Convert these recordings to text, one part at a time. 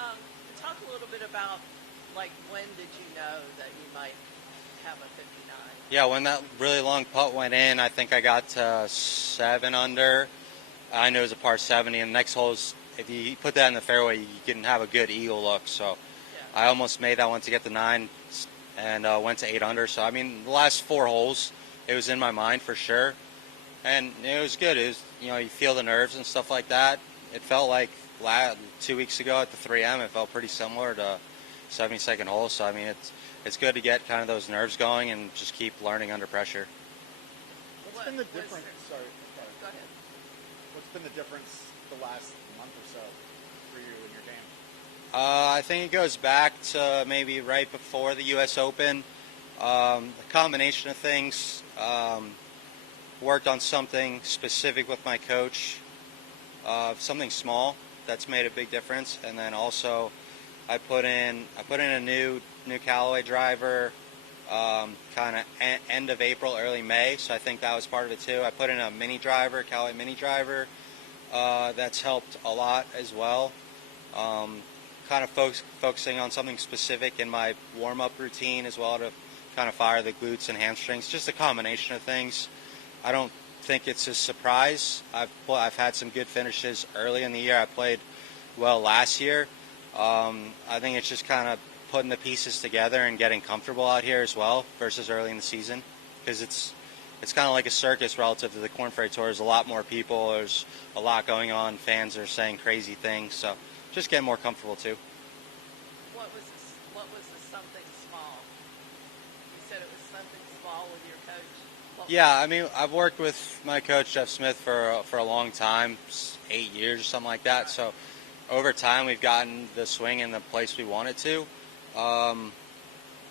Um, Talk a little bit about, like, when did you know that you might have a 59? Yeah, when that really long putt went in, I think I got to 7 under. I knew it was a par 70, and the next hole's, if you put that in the fairway, you can have a good eagle look. So Yeah. I almost made that one to get the 9 and went to 8 under. So, I mean, the last 4 holes, it was in my mind for sure. And it was good. It was, you feel the nerves and stuff like that. It felt like 2 weeks ago at the 3M, it felt pretty similar to 72nd hole. So, I mean, it's good to get kind of those nerves going and just keep learning under pressure. What's been the difference? Sorry. Go ahead. What's been the difference the last month or so for you in your game? I think it goes back to maybe right before the U.S. Open. A combination of things. Worked on something specific with my coach, something small that's made a big difference, and then also I put in a new Callaway driver, kind of end of April, early May. So I think that was part of it too. I put in a mini driver, Callaway mini driver. That's helped a lot as well. Kind of focusing on something specific in my warm-up routine as well to kind of fire the glutes and hamstrings. Just a combination of things. I don't think it's a surprise. I've had some good finishes early in the year. I played well last year. I think it's just kind of putting the pieces together and getting comfortable out here as well versus early in the season, because it's kind of like a circus relative to the Korn Ferry Tour. There's a lot more people. There's a lot going on. Fans are saying crazy things. So just getting more comfortable too. What was the something small? You said it was something small with your coach. Yeah, I mean, I've worked with my coach Jeff Smith for a long time, 8 years or something like that. So over time, we've gotten the swing in the place we want it to.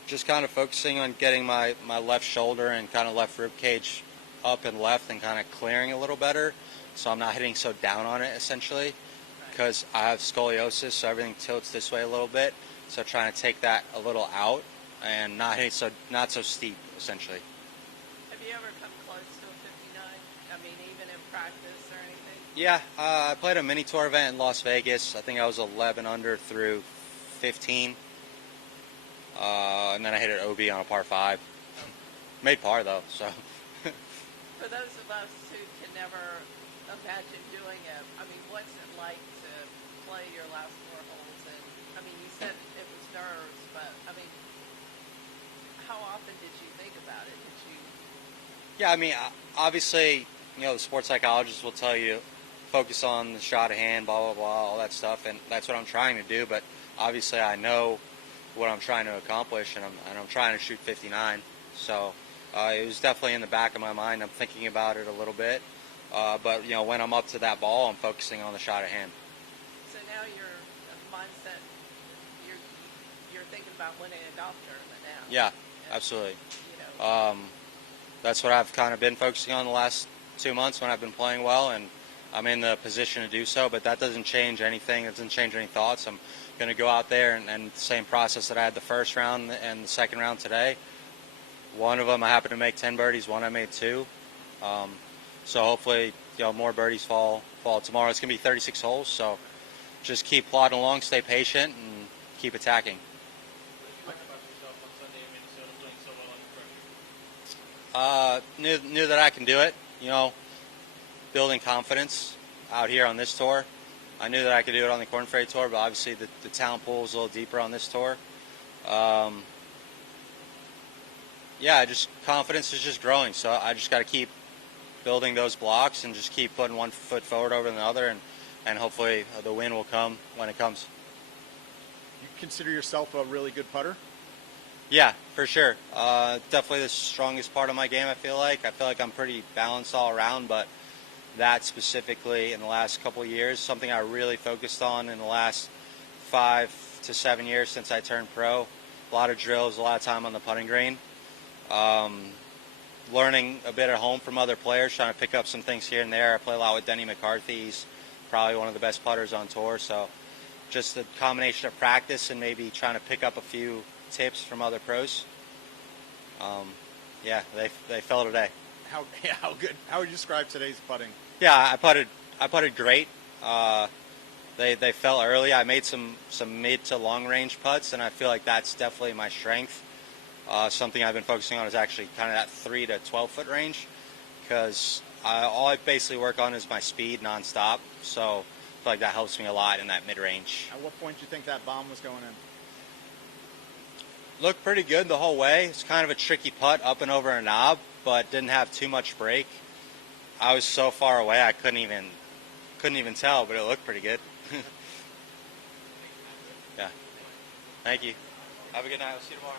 Just kind of focusing on getting my left shoulder and kind of left rib cage up and left and kind of clearing a little better, so I'm not hitting so down on it essentially, because I have scoliosis, so everything tilts this way a little bit. So trying to take that a little out and not so steep essentially. Have you ever come close to a 59? I mean, even in practice or anything? Yeah, I played a mini tour event in Las Vegas. I think I was 11 under through 15. And then I hit an OB on a par 5. Made par though, so. For those of us who can never imagine doing it, I mean, what's it like to play your last 4 holes? And I mean, you said it was nerves, but I mean, how often did you think about it? Did you? Yeah, I mean, obviously, the sports psychologists will tell you focus on the shot of hand, blah, blah, blah, all that stuff, and that's what I'm trying to do, but obviously I know what I'm trying to accomplish, and I'm trying to shoot 59, so it was definitely in the back of my mind. I'm thinking about it a little bit, but, when I'm up to that ball, I'm focusing on the shot of hand. So now your mindset, you're thinking about winning a golf tournament now. Yeah, absolutely. You know, That's what I've kind of been focusing on the last 2 months when I've been playing well, and I'm in the position to do so, but that doesn't change anything. It doesn't change any thoughts. I'm going to go out there and the same process that I had the first round and the second round today. One of them I happened to make 10 birdies, one I made 2. So hopefully, more birdies fall tomorrow. It's going to be 36 holes, so just keep plodding along, stay patient, and keep attacking. Knew that I can do it, building confidence out here on this tour. I knew that I could do it on the Korn Ferry Tour, but obviously the talent pool is a little deeper on this tour. Just confidence is just growing, so I just got to keep building those blocks and just keep putting one foot forward over the other, and hopefully the win will come when it comes. You consider yourself a really good putter? Yeah, for sure. Definitely the strongest part of my game, I feel like. I'm pretty balanced all around, but that specifically in the last couple of years, something I really focused on in the last 5 to 7 years since I turned pro. A lot of drills, a lot of time on the putting green. Learning a bit at home from other players, trying to pick up some things here and there. I play a lot with Denny McCarthy. He's probably one of the best putters on tour, so just a combination of practice and maybe trying to pick up a few tips from other pros. They fell today. How good? How would you describe today's putting? Yeah, I putted great. they fell early. I made some mid to long range putts, and I feel like that's definitely my strength. Something I've been focusing on is actually kind of that 3 to 12 foot range, because all I basically work on is my speed nonstop. So I feel like that helps me a lot in that mid range. At what point do you think that bomb was going in? Looked pretty good the whole way. It's kind of a tricky putt up and over a knob, but didn't have too much break. I was so far away I couldn't even tell, but it looked pretty good. Yeah. Thank you. Have a good night. We'll see you tomorrow.